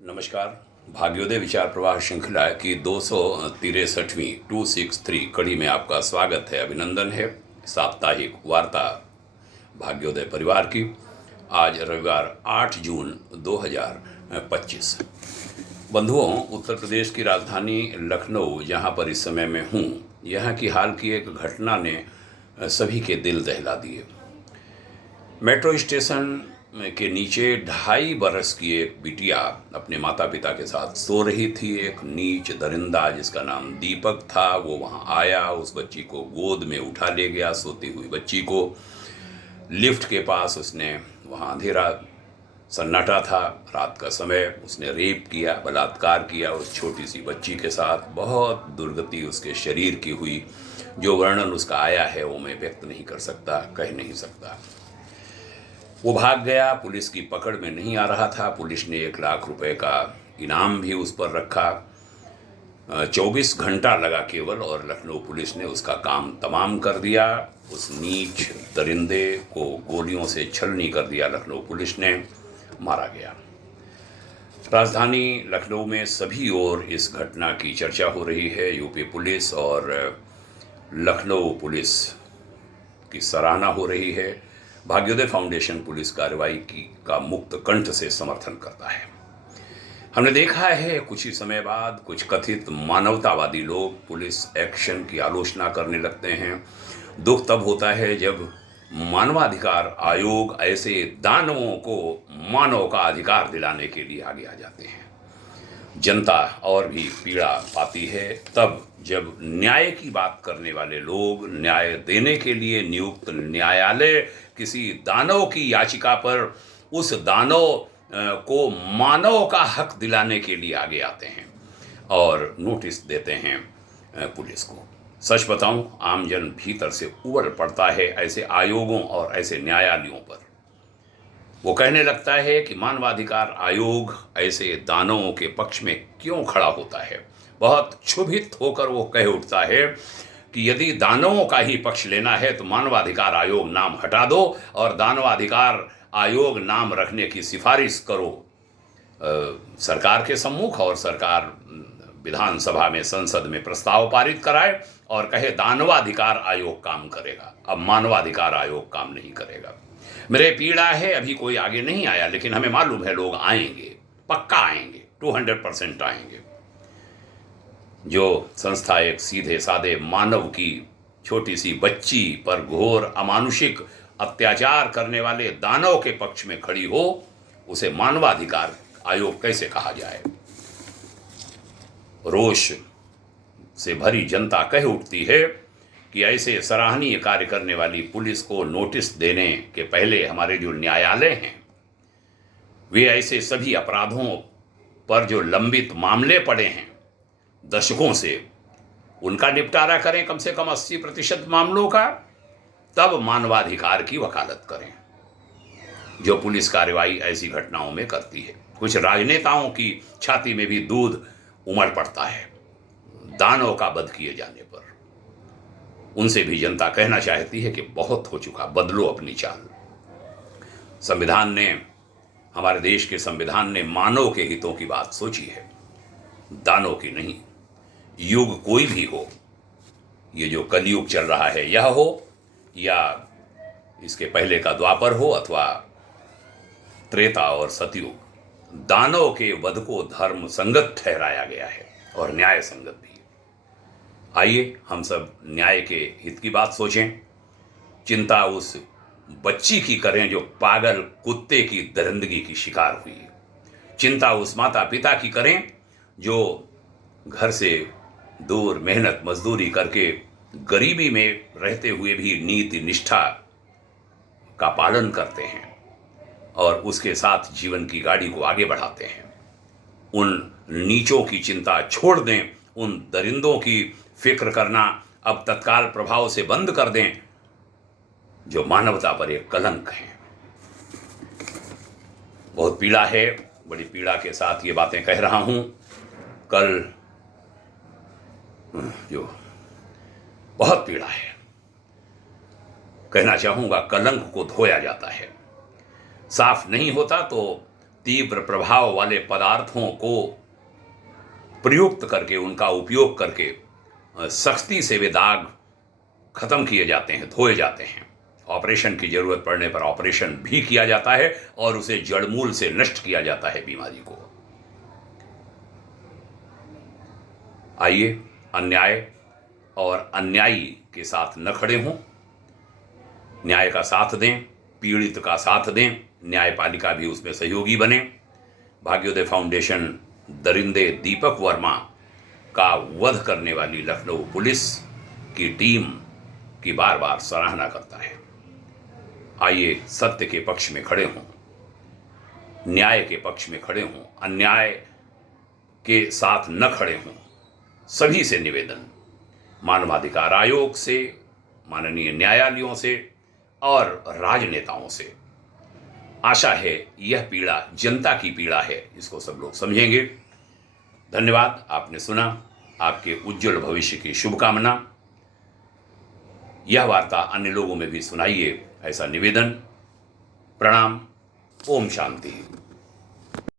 नमस्कार। भाग्योदय विचार प्रवाह श्रृंखला की 263वीं 263 कड़ी में आपका स्वागत है, अभिनंदन है। साप्ताहिक वार्ता भाग्योदय परिवार की। आज रविवार 8 जून 2025। बंधुओं, उत्तर प्रदेश की राजधानी लखनऊ, जहां पर इस समय मैं हूं, यहां की हाल की एक घटना ने सभी के दिल दहला दिए। मेट्रो स्टेशन के नीचे 2.5 बरस की एक बिटिया अपने माता पिता के साथ सो रही थी। एक नीच दरिंदा जिसका नाम दीपक था, वो वहाँ आया, उस बच्ची को गोद में उठा ले गया, सोती हुई बच्ची को। लिफ्ट के पास उसने, वहाँ अंधेरा सन्नाटा था, रात का समय, उसने रेप किया, बलात्कार किया उस छोटी सी बच्ची के साथ। बहुत दुर्गति उसके शरीर की हुई, जो वर्णन उसका आया है वो मैं व्यक्त नहीं कर सकता, कह नहीं सकता। वो भाग गया, पुलिस की पकड़ में नहीं आ रहा था। पुलिस ने 1 लाख रुपए का इनाम भी उस पर रखा। 24 घंटा लगा केवल, और लखनऊ पुलिस ने उसका काम तमाम कर दिया। उस नीच दरिंदे को गोलियों से छलनी कर दिया लखनऊ पुलिस ने, मारा गया। राजधानी लखनऊ में सभी ओर इस घटना की चर्चा हो रही है। यूपी पुलिस और लखनऊ पुलिस की सराहना हो रही है। भाग्योदय फाउंडेशन पुलिस कार्रवाई का मुक्त कंठ से समर्थन करता है। हमने देखा है कुछ ही समय बाद कुछ कथित मानवतावादी लोग पुलिस एक्शन की आलोचना करने लगते हैं। दुख तब होता है जब मानवाधिकार आयोग ऐसे दानवों को मानव का अधिकार दिलाने के लिए आगे आ जाते हैं। जनता और भी पीड़ा पाती है तब जब न्याय की बात करने वाले लोग, न्याय देने के लिए नियुक्त न्यायालय किसी दानव की याचिका पर उस दानव को मानव का हक दिलाने के लिए आगे आते हैं और नोटिस देते हैं पुलिस को। सच बताऊं, आमजन भीतर से उबल पड़ता है ऐसे आयोगों और ऐसे न्यायालयों पर। वो कहने लगता है कि मानवाधिकार आयोग ऐसे दानवों के पक्ष में क्यों खड़ा होता है। बहुत क्षुभित होकर वो कह उठता है कि यदि दानवों का ही पक्ष लेना है तो मानवाधिकार आयोग नाम हटा दो और दानवाधिकार आयोग नाम रखने की सिफारिश करो सरकार के सम्मुख, और सरकार विधानसभा में, संसद में प्रस्ताव पारित कराए और कहे दानवाधिकार आयोग काम करेगा। अब मानवाधिकार आयोग काम नहीं करेगा। मेरे पीड़ा है, अभी कोई आगे नहीं आया, लेकिन हमें मालूम है लोग आएंगे, पक्का आएंगे, 200% आएंगे। जो संस्था एक सीधे साधे मानव की छोटी सी बच्ची पर घोर अमानुषिक अत्याचार करने वाले दानव के पक्ष में खड़ी हो, उसे मानवाधिकार आयोग कैसे कहा जाए। रोष से भरी जनता कह उठती है कि ऐसे सराहनीय कार्य करने वाली पुलिस को नोटिस देने के पहले हमारे जो न्यायालय हैं, वे ऐसे सभी अपराधों पर जो लंबित मामले पड़े हैं दशकों से, उनका निपटारा करें कम से कम 80% मामलों का, तब मानवाधिकार की वकालत करें जो पुलिस कार्रवाई ऐसी घटनाओं में करती है। कुछ राजनेताओं की छाती में भी दूध उमड़ पड़ता है दानव का वध किए जाने पर। उनसे भी जनता कहना चाहती है कि बहुत हो चुका, बदलो अपनी चाल। संविधान ने, हमारे देश के संविधान ने मानव के हितों की बात सोची है, दानव की नहीं। युग कोई भी हो, ये जो कलयुग चल रहा है यह हो, या इसके पहले का द्वापर हो अथवा त्रेता और सतयुग, दानव के वध को धर्म संगत ठहराया गया है और न्याय संगत भी। आइए हम सब न्याय के हित की बात सोचें। चिंता उस बच्ची की करें जो पागल कुत्ते की दरिंदगी की शिकार हुई। चिंता उस माता पिता की करें जो घर से दूर मेहनत मजदूरी करके गरीबी में रहते हुए भी नीति निष्ठा का पालन करते हैं और उसके साथ जीवन की गाड़ी को आगे बढ़ाते हैं। उन नीचों की चिंता छोड़ दें, उन दरिंदों की फिक्र करना अब तत्काल प्रभाव से बंद कर दें जो मानवता पर एक कलंक है। बहुत पीड़ा है, बड़ी पीड़ा के साथ ये बातें कह रहा हूं। कल जो बहुत पीड़ा है, कहना चाहूंगा, कलंक को धोया जाता है। साफ नहीं होता तो तीव्र प्रभाव वाले पदार्थों को प्रयुक्त करके, उनका उपयोग करके सख्ती से वे दाग खत्म किए जाते हैं, धोए जाते हैं। ऑपरेशन की जरूरत पड़ने पर ऑपरेशन भी किया जाता है और उसे जड़मूल से नष्ट किया जाता है बीमारी को। आइए अन्याय और अन्यायी के साथ न खड़े हों, न्याय का साथ दें, पीड़ित का साथ दें, न्यायपालिका भी उसमें सहयोगी बने। भाग्योदय फाउंडेशन दरिंदे दीपक वर्मा का वध करने वाली लखनऊ पुलिस की टीम की बार बार सराहना करता है। आइए सत्य के पक्ष में खड़े हों, न्याय के पक्ष में खड़े हों, अन्याय के साथ न खड़े हों। सभी से निवेदन, मानवाधिकार आयोग से, माननीय न्यायालयों से और राजनेताओं से। आशा है यह पीड़ा जनता की पीड़ा है, इसको सब लोग समझेंगे। धन्यवाद, आपने सुना। आपके उज्जवल भविष्य की शुभकामना। यह वार्ता अन्य लोगों में भी सुनाइए, ऐसा निवेदन। प्रणाम। ओम शांति।